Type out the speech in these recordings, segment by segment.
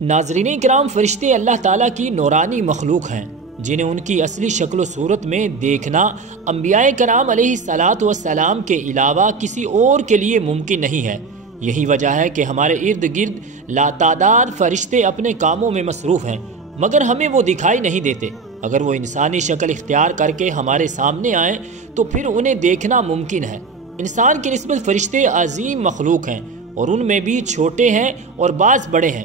ناظرین کرام، فرشتے اللہ تعالیٰ کی نورانی مخلوق ہیں جنہیں ان کی اصلی شکل و صورت میں دیکھنا انبیاء کرام علیہ الصلاۃ والسلام کے علاوہ کسی اور کے لیے ممکن نہیں ہے۔ یہی وجہ ہے کہ ہمارے ارد گرد لاتعداد فرشتے اپنے کاموں میں مصروف ہیں، مگر ہمیں وہ دکھائی نہیں دیتے۔ اگر وہ انسانی شکل اختیار کر کے ہمارے سامنے آئیں تو پھر انہیں دیکھنا ممکن ہے۔ انسان کی نسبت فرشتے عظیم مخلوق ہیں اور ان میں بھی چھوٹے ہیں اور بعض بڑے ہیں۔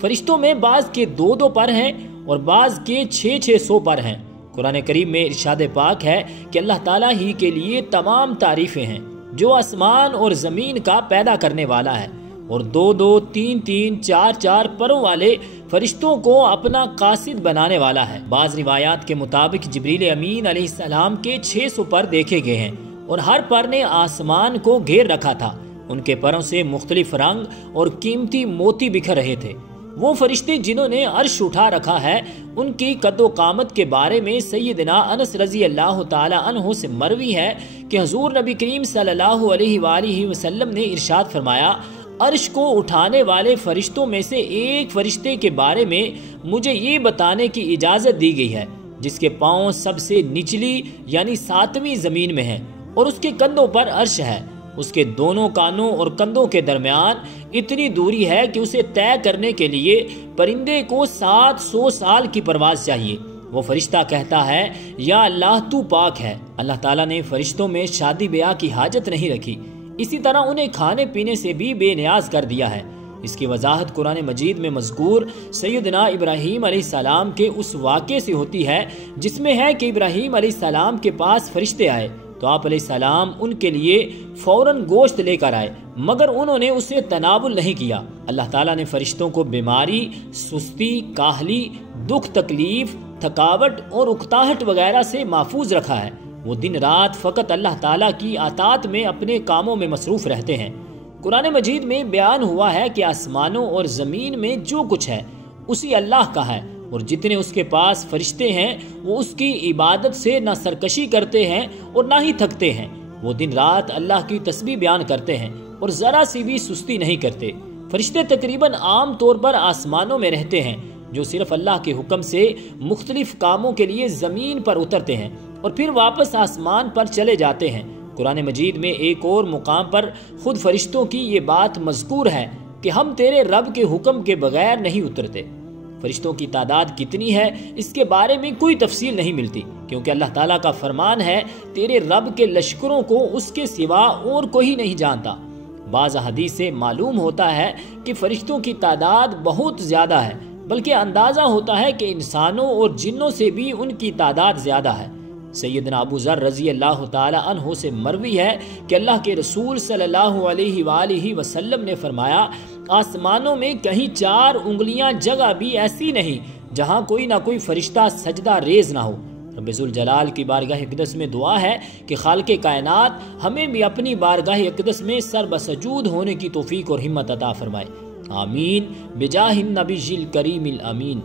فرشتوں میں بعض کے 2 پر ہیں اور بعض کے 600 پر ہیں۔ قرآن کریم میں ارشاد پاک ہے کہ اللہ تعالیٰ ہی کے لیے تمام تعریفیں ہیں جو آسمان اور زمین کا پیدا کرنے والا ہے، اور 2 3 4 پروں والے فرشتوں کو اپنا قاصد بنانے والا ہے۔ بعض روایات کے مطابق جبریل امین علیہ السلام کے 600 پر دیکھے گئے ہیں اور ہر پر نے آسمان کو گھیر رکھا تھا۔ ان کے پروں سے مختلف رنگ اور قیمتی موتی بکھر رہے تھے۔ وہ فرشتے جنہوں نے عرش اٹھا رکھا ہے، ان کی قد و قامت کے بارے میں سیدنا انس رضی اللہ تعالی عنہ سے مروی ہے کہ حضور نبی کریم صلی اللہ علیہ وآلہ وسلم نے ارشاد فرمایا، عرش کو اٹھانے والے فرشتوں میں سے ایک فرشتے کے بارے میں مجھے یہ بتانے کی اجازت دی گئی ہے جس کے پاؤں سب سے نچلی یعنی 7ویں زمین میں ہیں اور اس کے کندھوں پر عرش ہے۔ اس کے دونوں کانوں اور کندھوں کے درمیان اتنی دوری ہے کہ اسے طے کرنے کے لیے پرندے کو 700 سال کی پرواز چاہیے۔ وہ فرشتہ کہتا ہے، یا اللہ تو پاک ہے۔ اللہ تعالیٰ نے فرشتوں میں شادی بیاہ کی حاجت نہیں رکھی، اسی طرح انہیں کھانے پینے سے بھی بے نیاز کر دیا ہے۔ اس کی وضاحت قرآن مجید میں مذکور سیدنا ابراہیم علیہ السلام کے اس واقعے سے ہوتی ہے جس میں ہے کہ ابراہیم علیہ السلام کے پاس فرشتے آئے تو آپ علیہ السلام ان کے لیے فوراً گوشت لے کر آئے، مگر انہوں نے اسے تناول نہیں کیا۔ اللہ تعالیٰ نے فرشتوں کو بیماری، سستی، کاہلی، دکھ تکلیف، تھکاوٹ اور اکتاہٹ وغیرہ سے محفوظ رکھا ہے۔ وہ دن رات فقط اللہ تعالیٰ کی اطاعت میں اپنے کاموں میں مصروف رہتے ہیں۔ قرآن مجید میں بیان ہوا ہے کہ آسمانوں اور زمین میں جو کچھ ہے اسی اللہ کا ہے، اور جتنے اس کے پاس فرشتے ہیں وہ اس کی عبادت سے نہ سرکشی کرتے ہیں اور نہ ہی تھکتے ہیں۔ وہ دن رات اللہ کی تسبیح بیان کرتے ہیں اور ذرا سی بھی سستی نہیں کرتے۔ فرشتے تقریباً عام طور پر آسمانوں میں رہتے ہیں جو صرف اللہ کے حکم سے مختلف کاموں کے لیے زمین پر اترتے ہیں اور پھر واپس آسمان پر چلے جاتے ہیں۔ قرآن مجید میں ایک اور مقام پر خود فرشتوں کی یہ بات مذکور ہے کہ ہم تیرے رب کے حکم کے بغیر نہیں اترتے۔ فرشتوں کی تعداد کتنی ہے اس کے بارے میں کوئی تفصیل نہیں ملتی، کیونکہ اللہ تعالیٰ کا فرمان ہے، تیرے رب کے لشکروں کو اس کے سوا اور کوئی نہیں جانتا۔ بعض حدیث سے معلوم ہوتا ہے کہ فرشتوں کی تعداد بہت زیادہ ہے، بلکہ اندازہ ہوتا ہے کہ انسانوں اور جنوں سے بھی ان کی تعداد زیادہ ہے۔ سیدنا ابو ذر رضی اللہ تعالی عنہ سے مروی ہے کہ اللہ کے رسول صلی اللہ علیہ وآلہ وسلم نے فرمایا، آسمانوں میں کہیں 4 انگلیاں جگہ بھی ایسی نہیں جہاں کوئی نہ کوئی فرشتہ سجدہ ریز نہ ہو۔ رب ذوالجلال کی بارگاہ اقدس میں دعا ہے کہ خالق کائنات ہمیں بھی اپنی بارگاہ اقدس میں سر بسجود ہونے کی توفیق اور ہمت عطا فرمائے۔ آمین بجاہ النبی الکریم الامین۔